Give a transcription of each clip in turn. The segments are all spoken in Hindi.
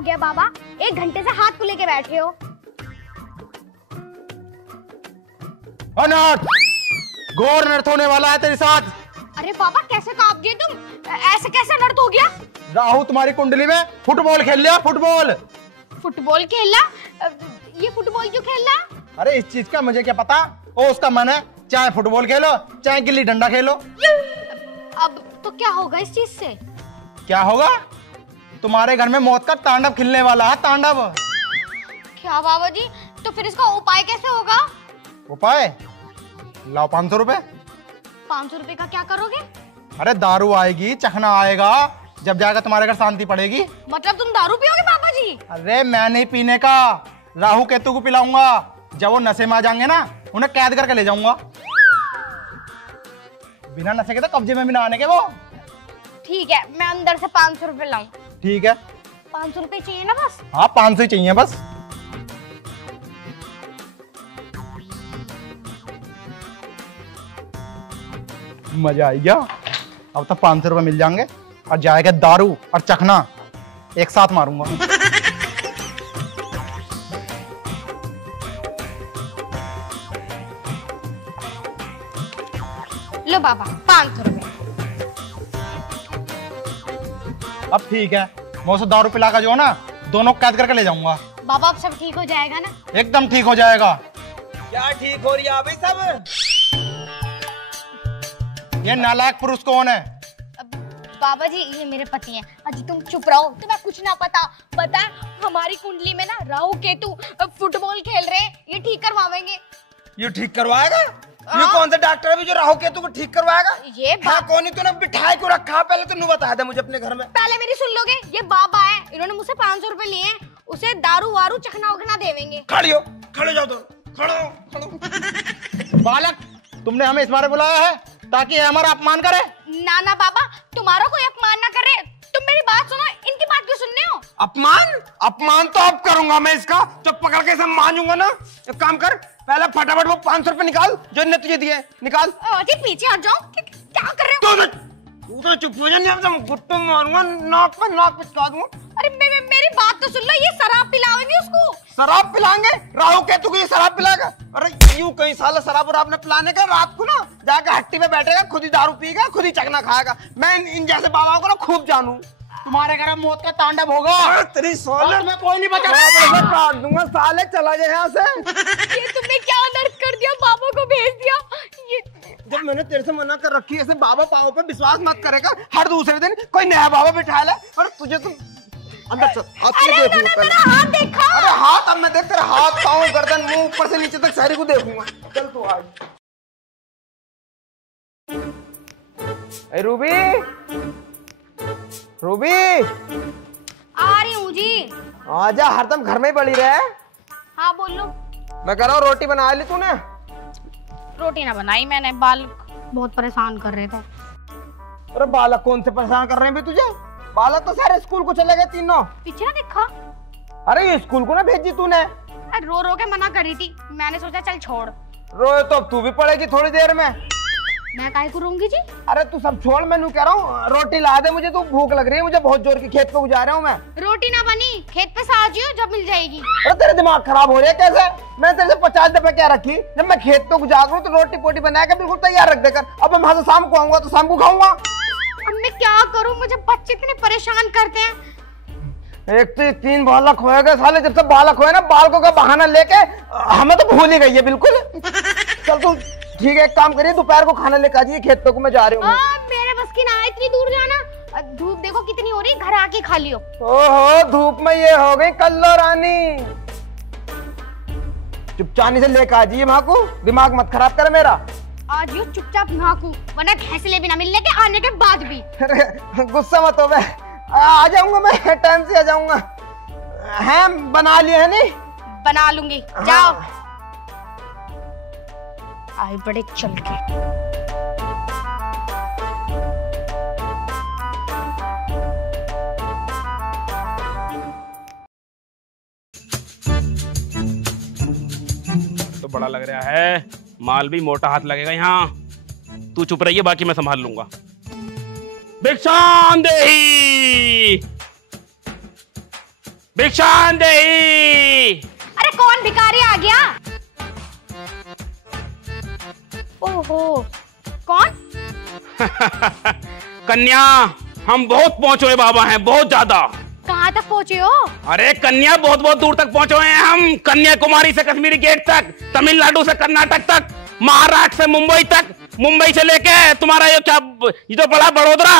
हो गया बाबा? 1 घंटे से हाथ को लेके बैठे हो। अनाथ घोर नर्थ होने वाला है तेरे साथ। अरे बाबा कैसे कांप गए तुम? ऐसे कैसे नर्थ हो गया? राहु तुम्हारी कुंडली में फुटबॉल खेल लिया। फुटबॉल फुटबॉल खेलना? ये फुटबॉल क्यों खेलना? अरे इस चीज का मुझे क्या पता। ओ उसका मन है, चाहे फुटबॉल खेलो चाहे गिल्ली डंडा खेलो। अब तो क्या होगा इस चीज से? क्या होगा? तुम्हारे घर में मौत का तांडव खिलने वाला है। तांडव। क्या बाबा जी? तो फिर इसका उपाय कैसे होगा? उपाय? लाओ 500 रुपए। 500 रुपए का क्या करोगे? अरे दारू आएगी, चखना आएगा, जब जाकर तुम्हारे घर शांति पड़ेगी। मतलब तुम दारू पियोगे बाबा जी? अरे मैं नहीं पीने का, राहु केतु को पिलाऊंगा। जब वो नशे में आ जाएंगे ना, उन्हें कैद करके ले जाऊंगा। बिना नशे के तो कब्जे में भी ना आने के वो। ठीक है, मैं अंदर से 500 रुपए लाऊं। ठीक है। 500 रुपए चाहिए ना बस? हाँ 500 ही चाहिए बस। मजा आई गया। अब तो 500 रुपए मिल जाएंगे और जाएगा दारू और चखना एक साथ मारूंगा। लो बाबा 500 रुपए। अब ठीक है, मैं उसे दारू पिला का जो है ना, दोनों कैद करके ले जाऊंगा। बाबा अब सब ठीक हो जाएगा ना? एकदम ठीक हो जाएगा। क्या ठीक हो रही है भाई सब? ये नालायक पुरुष कौन है? बाबा जी ये मेरे पति हैं। अजी तुम चुप रहो, तुम्हें कुछ ना पता हमारी कुंडली में ना राहु केतु फुटबॉल खेल रहे हैं, ये ठीक करवाएंगे। ये ठीक करवाएगा? ये कौन सा डॉक्टर है भी जो राहु केतु को ठीक करवाएगा? ये कौन ही तूने बिठाए क्यों रखा? पहले तो बता दे मुझे अपने घर में। पहले मेरी सुन लोगे? ये बाबा है, इन्होंने मुझसे 500 रुपए लिए हैं, उसे दारू वारू चखना उखना देवेंगे। खड़े जाओ तो खड़ो। बालक, तुमने हमें इस बारे बुलाया है ताकि ये हमारा अपमान करे? ना ना बाबा, तुम्हारा कोई अपमान ना करे। तुम मेरी बात सुनो, इनकी बात क्यों सुनने हो? अपमान तो अब करूंगा मैं इसका। जब पकड़ के सब मानूंगा ना। एक काम कर, पहले फटाफट वो 500 रुपए निकाल जो इन्हें तुझे दिए। निकाल। जी पीछे हट जाओ। क्या कर रहे हो? तू तो चुप हो जा, नहीं तो गुट्टू मारूंगा, नाक पे चिपका दूंगा। अरे मेरी बात तो सुन लो, ये शराब पिलाओगे उसको? शराब पिलाएंगे? राहु केतु को ये शराब पिलाएगा? अरे यूं कई साल शराब वराब ने पिलाने का, रात को ना जाकर हट्टी पे बैठेगा, खुद ही दारू पिएगा, खुद ही चखना खाएगा। मैं इन जैसे बाबाओं को ना खूब जानू। तुम्हारे घर में मौत का तांडव होगा। तेरी सोल में कोई नहीं बचा। काट दूंगा साले, चला जाए यहाँ से। ये तुमने क्या अनर्थ कर दिया? बाबा को भेज दिया। ये जब मैंने तेरे से मना कर रखी है, ऐसे बाबा पाओ पे विश्वास मत करेगा। हर दूसरे दिन कोई नया बाबा बिठा ले। और तुझे तुम अंदर चल। अरे मेरा हाथ देखा। अरे हाथ अब मैं देख, तेरा हाथ पाँव गर्दन मुंह ऊपर से नीचे तक सारी को देखूंगा। चल तू आज। रूबी आ रही हूँ जी। आजा, हरदम घर में ही पड़ी रहे। हाँ बोलो। मैं कह रहा हूँ रोटी बना ली तूने? रोटी ना बनाई मैंने, बाल बहुत परेशान कर रहे थे। अरे बालक कौन से परेशान कर रहे हैं भी तुझे? बालक तो सारे स्कूल को चले गए तीनों। पीछे ना देखा? अरे ये स्कूल को ना भेजी तूने? रो रो के मना करी थी, मैंने सोचा चल छोड़। रोए तो अब तू भी पड़ेगी थोड़ी देर में। मैं काहे को रोऊंगी जी? अरे तू सब छोड़, मैं कह रहा हूँ रोटी ला दे, मुझे तो भूख लग रही है, मुझे बहुत जोर की। खेत पे जा रहा हूँ मैं। रोटी ना बनी, खेत पे से आ जियो, जब मिल जाएगी। अरे तेरे दिमाग खराब हो रहा है कैसे? मैं तेरे से 50 दफे क्या रखी, जब मैं खेत पे जा रहा हूँ तो रोटी पोटी बना के बिल्कुल तैयार रख देकर। अब मैं वहां से शाम को आऊंगा तो शाम को खाऊंगा। अब मैं क्या करूँ, मुझे बच्चे इतने परेशान करते हैं। एक तो 3 बालक होएगा साले, जब से बालक होए ना, बालकों का बहाना लेके हमें तो भूल ही गई है बिल्कुल। चल तू ठीक है, एक काम करिए, दोपहर को खाना लेकर आ जाइए, खेत पे को मैं जा रही हूँ। मेरे बस की ना है इतनी दूर जाना। धूप देखो कितनी हो रही, घर आके खा लियो। ओहो, धूप में ये हो गई कल्लो रानी। चुपचानी से लेकर आ जाइए वहां को, दिमाग मत खराब कर मेरा। आज यो चुपचाप नाकू, वरना फैसले भी ना मिलने के आने के बाद भी। अरे गुस्सा मत हो, मैं आ जाऊंगा, मैं टाइम से आ जाऊंगा। हैं बना लिए है? नहीं बना लूंगी, जाओ। आए बड़े चल के। तो बड़ा लग रहा है, माल भी मोटा हाथ लगेगा यहाँ। तू चुप रहिए, बाकी मैं संभाल लूंगा। भिक्षाम देहि, भिक्षान देही। अरे कौन भिखारी आ गया? ओहो, कौन? कन्या, हम बहुत पहुंचे हुए बाबा हैं, बहुत ज्यादा। कहाँ तक पहुँचे हो? अरे कन्या, बहुत बहुत दूर तक पहुंचे हुए हैं हम। कन्याकुमारी से कश्मीरी गेट तक, तमिलनाडु से कर्नाटक तक, महाराष्ट्र से मुंबई तक, मुंबई से लेके तुम्हारा ये क्या, ये जो बड़ा बड़ोदरा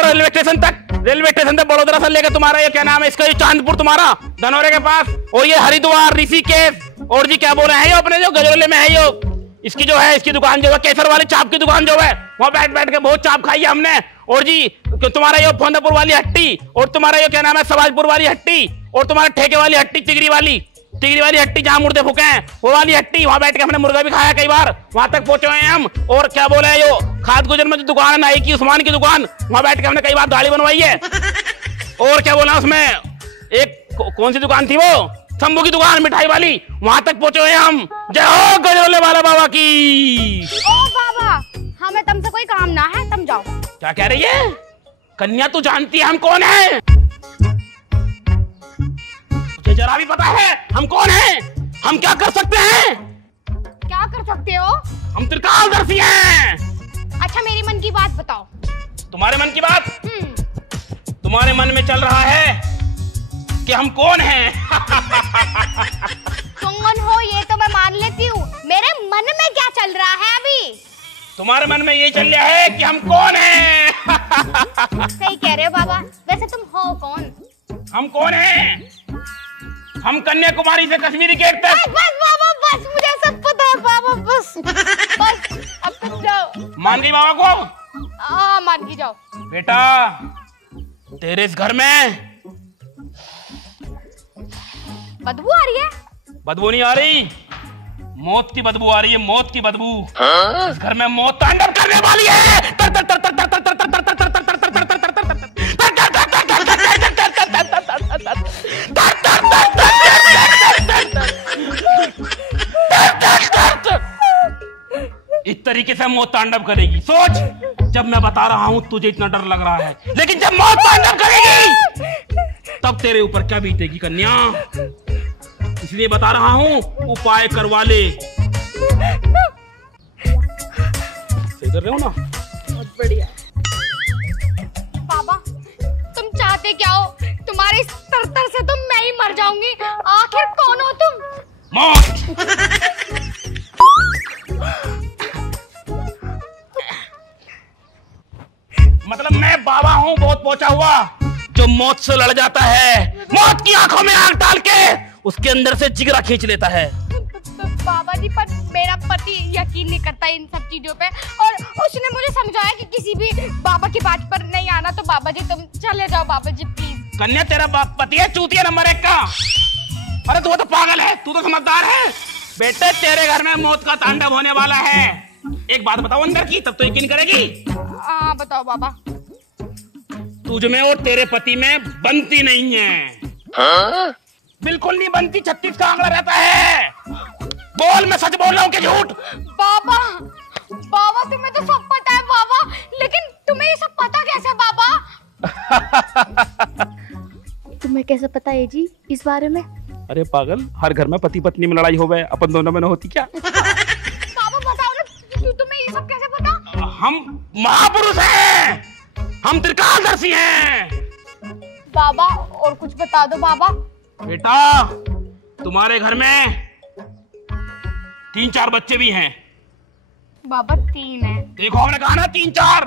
रेलवे स्टेशन तक, रेलवे स्टेशन से बड़ोदरा से लेकर तुम्हारा ये क्या नाम है इसका, ये चांदपुर तुम्हारा धनौरे के पास, और ये हरिद्वार, ऋषिकेश, और जी क्या बोल रहे हैं ये अपने जो गजरोले में है, यो इसकी जो है, इसकी दुकान जो है, केसर वाली चाप की दुकान जो है, वहाँ बैठ के बहुत चाप खाई है हमने। और जी तुम्हारा ये फोंदापुर वाली हट्टी, और तुम्हारा ये क्या नाम है सवाजपुर वाली हट्टी, और तुम्हारा ठेके वाली हट्टी, तिगरी वाली हट्टी जहाँ मुर्दे फूके हैं, वो वाली हट्टी, वहाँ बैठ के हमने मुर्गा भी खाया कई बार, वहां तक पहुंचे हुए हैं हम। और क्या बोले हैं यो खाद गुजर में जो दुकान है नाई की, उस्मान की दुकान, वहां बैठ के हमने कई बार दाढ़ी बनवाई है। और क्या बोला उसमें, एक कौन सी दुकान थी वो, शंभू की दुकान मिठाई वाली, वहां तक पहुंचे हुए हैं हम। जय हो गजरोले वाला बाबा की। ओ बाबा, हमें तुमसे कोई काम ना है, तुम जाओ। क्या कह रही है कन्या? तू जानती है हम कौन है? तुझे जरा भी पता है हम कौन हैं? हम क्या कर सकते हैं? क्या कर सकते हो? हम त्रिकालदर्शी हैं। अच्छा, मेरी मन की बात बताओ। तुम्हारे मन की बात? तुम्हारे मन में चल रहा है कि हम कौन हैं। कौन हो ये तो मैं मान लेती हूँ, मेरे मन में क्या चल रहा है अभी? तुम्हारे मन में ये चल रहा है कि हम कौन हैं। सही कह रहे हो बाबा। वैसे तुम हो कौन? हम कौन हैं? हम कन्याकुमारी से कश्मीरी गेट तक। बस बाबा, बस मुझे सब पता है बाबा, बस अब तुम जाओ। मान गई बाबा को? हाँ, मान के जाओ। बेटा, तेरे इस घर में बदबू आ रही है? बदबू नहीं आ रही, मौत की बदबू आ रही है, मौत की बदबू। इस घर में मौत तांडव करने वाली है। इस तरीके से मौत तांडव करेगी। सोच, जब मैं बता रहा हूं तुझे इतना डर लग रहा है, लेकिन जब मौत तांडव करेगी तब तेरे ऊपर क्या बीतेगी कन्या। इसलिए बता रहा हूं, उपाय करवा ले। सही कर रहे हो ना? बहुत बढ़िया। बाबा, तुम चाहते क्या हो? तुम्हारे इस तरतर से तो मैं ही मर जाऊंगी। आखिर कौन हो तुम? मौत। मतलब मैं बाबा हूं, बहुत पहुंचा हुआ, जो मौत से लड़ जाता है, मौत की आंखों में आग डाल के उसके अंदर से जिगरा खींच लेता है। बाबा जी, पर मेरा पति यकीन नहीं करता इन सब चीजों पे, और उसने मुझे समझाया कि किसी भी बाबा की बात पर नहीं आना। तो बाबा जी तुम चले जाओ, बाबा जी प्लीज। कन्या, तेरा पति है चूतिया नंबर 1 का। अरे तू तो पागल है, तू तो समझदार है। बेटे, तेरे घर में मौत का तांडव होने वाला है। एक बात बताओ अंदर की, तब तो यकीन करेगी। हाँ बताओ बाबा। तुझ में और तेरे पति में बनती नहीं है। बिल्कुल नहीं बनती, 36 का आंकड़ा रहता है। बोल, मैं सच बोल रहा हूँ कि झूठ? बाबा, बाबा तुम्हें तो सब पता है बाबा, लेकिन तुम्हें ये सब पता कैसे बाबा? तुम्हें कैसे पता है जी इस बारे में? अरे पागल, हर घर में पति पत्नी में लड़ाई हो गए, अपन दोनों में न होती क्या? बाबा बताओ ना, तुम्हें ये सब कैसे पता? हम महापुरुष हैं, हम त्रिकालदर्शी हैं। बाबा और कुछ बता दो बाबा। बेटा, तुम्हारे घर में 3-4 बच्चे भी हैं। बाबा 3 है। देखो, हमने कहा ना 3-4,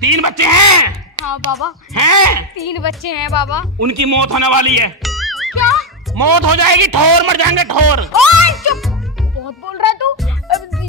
3 बच्चे हैं। हाँ बाबा, हैं? 3 बच्चे हैं बाबा। उनकी मौत होने वाली है। क्या? मौत हो जाएगी, ठोर मर जाएंगे, ठोर। ओए चुप, बहुत बोल रहा है तू।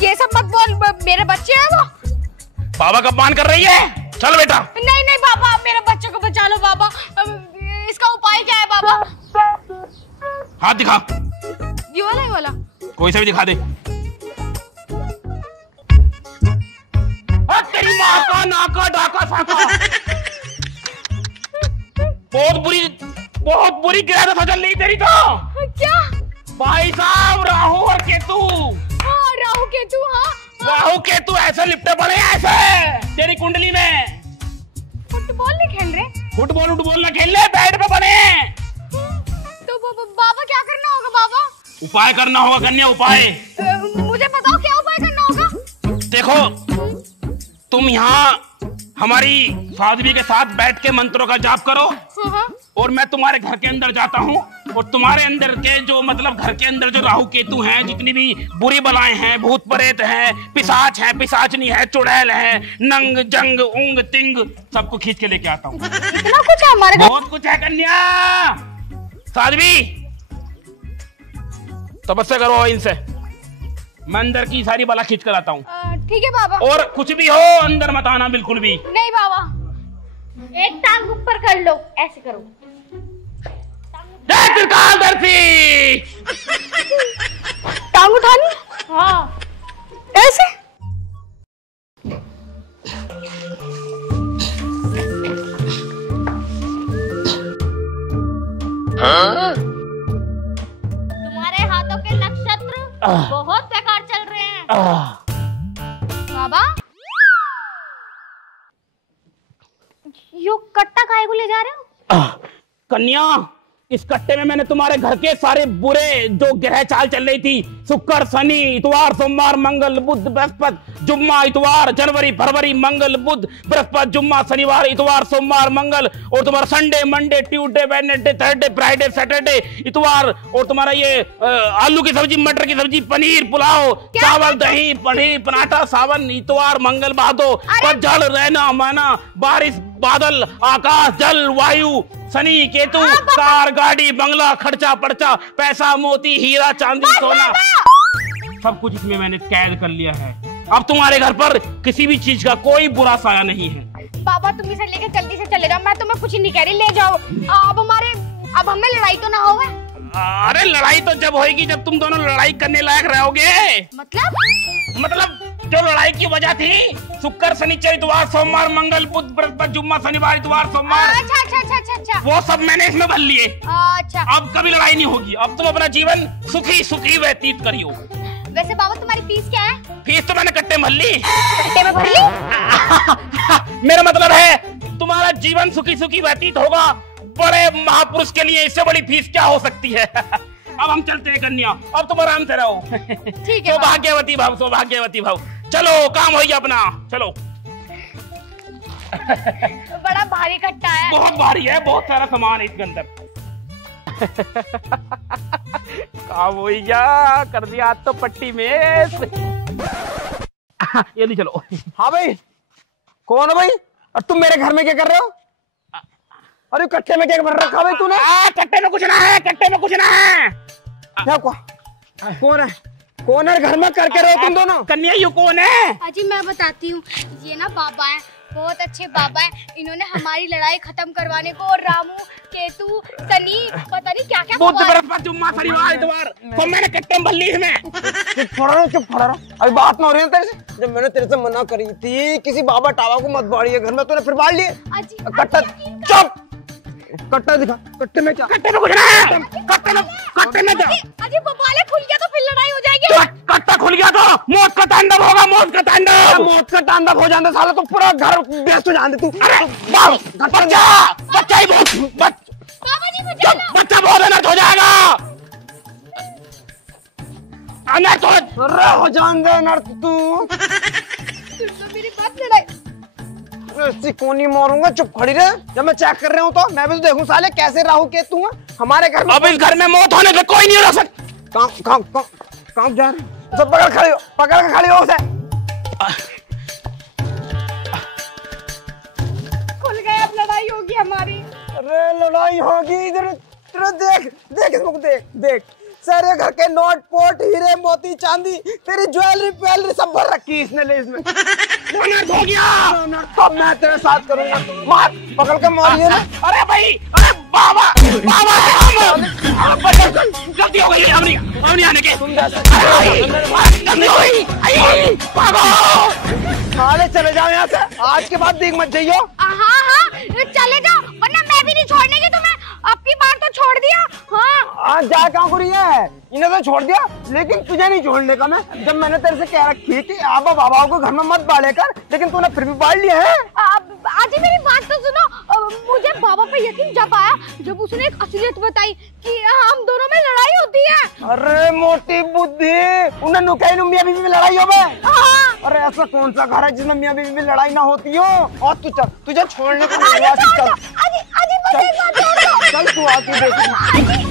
ये सब मत बोल, मेरे बच्चे हैं वो। बाबा का अपमान कर रही है। चल बेटा। नहीं नहीं बाबा, मेरे बच्चे को बचा लो बाबा। इसका उपाय क्या है बाबा? हाथ दिखा। ये वाला, ये वाला कोई सा भी दिखा दे। तेरी माँ का नाका डाका साका। बहुत बुरी गिरफ्त हो चल रही तेरी तो। क्या? भाई साहब, राहु और केतु। हाँ, राहु केतु। हाँ, राहु केतु ऐसे लिपटे पड़े, ऐसे तेरी कुंडली में। फुटबॉल नहीं खेल रहे? फुटबॉल ना खेल ले, बैट पे बने। बाबा क्या करना होगा बाबा? उपाय करना होगा कन्या, उपाय। मुझे बताओ क्या उपाय करना होगा? देखो, तुम यहाँ हमारी साध्वी के साथ बैठ के मंत्रों का जाप करो, और मैं तुम्हारे घर के अंदर जाता हूँ, और तुम्हारे अंदर के जो मतलब घर के अंदर जो राहु केतु हैं, जितनी भी बुरी बलाएं हैं, भूत प्रेत हैं, पिशाच हैं, पिशाचनी है, चुड़ैल है, नंग जंग उंग तिंग, सबको खींच के लेके आता हूँ। इतना कुछ है हमारे घर? बहुत कुछ है कन्या। साध्वी, तपस्या करो इनसे, मैं अंदर की सारी बला खींच कर आता हूँ। ठीक है बाबा। और कुछ भी हो अंदर मत आना बिल्कुल भी। नहीं बाबा। एक टांग ऊपर कर लो, ऐसे करो। त्रिकालदर्शी, टांग उठानी? हाँ, ऐसे। तुम्हारे हाथों के नक्षत्र बहुत बेकार चल रहे हैं बाबा। यो कट्टा काहे को ले जा रहे हो? कन्या, इस कट्टे में मैंने तुम्हारे घर के सारे बुरे जो ग्रह चाल चल रही थी, शुक्र शनि इतवार सोमवार मंगल बुध बृहस्पति जुम्मा इतवार जनवरी फरवरी मंगल बुध बृहस्पति जुम्मा शनिवार इतवार सोमवार मंगल, और तुम्हारा Sunday Monday Tuesday Wednesday Thursday Friday Saturday इतवार, और तुम्हारा ये आलू की सब्जी मटर की सब्जी पनीर पुलाव चावल दही पनीर पराठा सावन इतवार मंगल भादो जल रहना माना बारिश बादल आकाश जल वायु शनि केतु कार गाड़ी बंगला खर्चा पर्चा पैसा मोती हीरा चांदी सोना, सब कुछ इसमें मैंने कैद कर लिया है। अब तुम्हारे घर पर किसी भी चीज का कोई बुरा साया नहीं है। बाबा तुम इसे लेके जल्दी से चले जाओ, मैं तुम्हें कुछ नहीं कह रही, ले जाओ। अब हमें लड़ाई तो ना होगा? अरे लड़ाई तो जब होगी जब तुम दोनों लड़ाई करने लायक रहोगे। मतलब जो लड़ाई की वजह थी शुक्र शनिचर इतवार सोमवार मंगल बुध बृहस्पति जुम्मा शनिवार इतवार सोमवार, अच्छा, वो सब मैंने इसमें भर लिए। अच्छा, अब कभी लड़ाई नहीं होगी, अब तुम अपना जीवन सुखी सुखी व्यतीत करियो। वैसे बाबा तुम्हारी फीस क्या है? फीस तो मैंने कट्टे भर ली। कट्टे में भर ली? मेरा मतलब है तुम्हारा जीवन सुखी सुखी व्यतीत होगा। बड़े महापुरुष के लिए इससे बड़ी फीस क्या हो सकती है। अब हम चलते हैं कन्या, अब तुम आराम से रहो। ठीक है। सौभाग्यवती भाव, सौभाग्यवती भाव। चलो काम हो गया अपना, चलो। बड़ा भारी कट्टा है। बहुत भारी है, बहुत सारा सामान है इसके अंदर। काम हो गया, कर दिया तो पट्टी में। ये नहीं चलो। हाँ भाई, कौन है भाई? और तुम मेरे घर में क्या कर रहे हो? अरे कट्टे में क्या भर रखा भाई तूने? कट्टे में कुछ ना है, कट्टे में कुछ ना है। क्या कौन है? कौन है घर में करके रहो तुम दोनों? कन्या यू कौन है? अजी मैं बताती हूँ, ये ना बाबा है, बहुत अच्छे बाबा है। इन्होंने हमारी लड़ाई खत्म करवाने को और रामू केतु शनि पता नहीं क्या क्या बुध बृहस्पति जुम्मा शनिवार इतवार तो मैंने कट्टे में भर ली इसमें। चुप खड़ा रहो। अभी बात ना हो रही है तेरे से। जब मैंने तेरे से मना करी थी किसी बाबा टावा को मत बाड़िए घर में, तूने फिर बाढ़ लिए। कट्टा चुप, कट्टा दिखा। कट्टे में क्या? कट्टे में कुछ ना है, कट्टे में क्या? अजी बबाले खुल गया तो फिर लड़ाई हो जाएगी। कट्टा खुल गया तो मौत का तांडव होगा, मौत का तांडव। मौत का तांडव हो जाने साला तो पूरा घर व्यस्त हो जाने तू। अरे बच्चा ही बच्चा बहुत अनर्थ हो जाएगा। अनर्थ हो जान दे अनर्थ तू। मेरी बात लड़ाई ऐसी कोनी मारूंगा, चुप खड़ी रहे। जब मैं चेक कर रहा हूँ तो मैं भी तो देखूं साले कैसे राहु केतु हैं हमारे घर में। अब इस घर में मौत होने से कोई नहीं रह सकता। कहाँ जा रहे? सब पकड़ के खड़ी हो उसे। खुल गए, अब लड़ाई होगी हमारी। अरे लड़ाई होगी, इधर देख इसको, देख सारे घर के नोट पोट हीरे मोती चांदी तेरी ज्वेलरी सब भर रखी इसने ले इसमें। हो गया तो मैं तेरे साथ करूंगा। मार पकड़ के मार लिया ना। अरे भाई, अरे बाबा गलती हो गई, हम नहीं आने के। साले चले जाओ यहाँ से, आज के बाद देख मत जाइयो। हाँ चले जाओ, वरना मैं भी नहीं छोड़ने की तुम्हें। अब की बार तो छोड़ दिया। हाँ जा कहाँ को रही है? इन्हें तो छोड़ दिया, लेकिन तुझे नहीं छोड़ने का। मैं जब मैंने तेरे से कह रखी कि आबा बाबाओं को घर में मत बाले कर, लेकिन तूने फिर भी बाल लिया है। आज मेरी बात तो सुनो। मुझे बाबा पे यकीन जब आया जब उसने एक असलियत बताई कि हम अरे मोटी बुद्धि, उन्हें नुकाई नु मियां बीवी में लड़ाई हो बे। अरे ऐसा कौन सा घर है जिसमें मियां बीवी में लड़ाई ना होती हो? और तू चल, तुझे छोड़ने को नहीं हुआ, चल चल तू आके देख।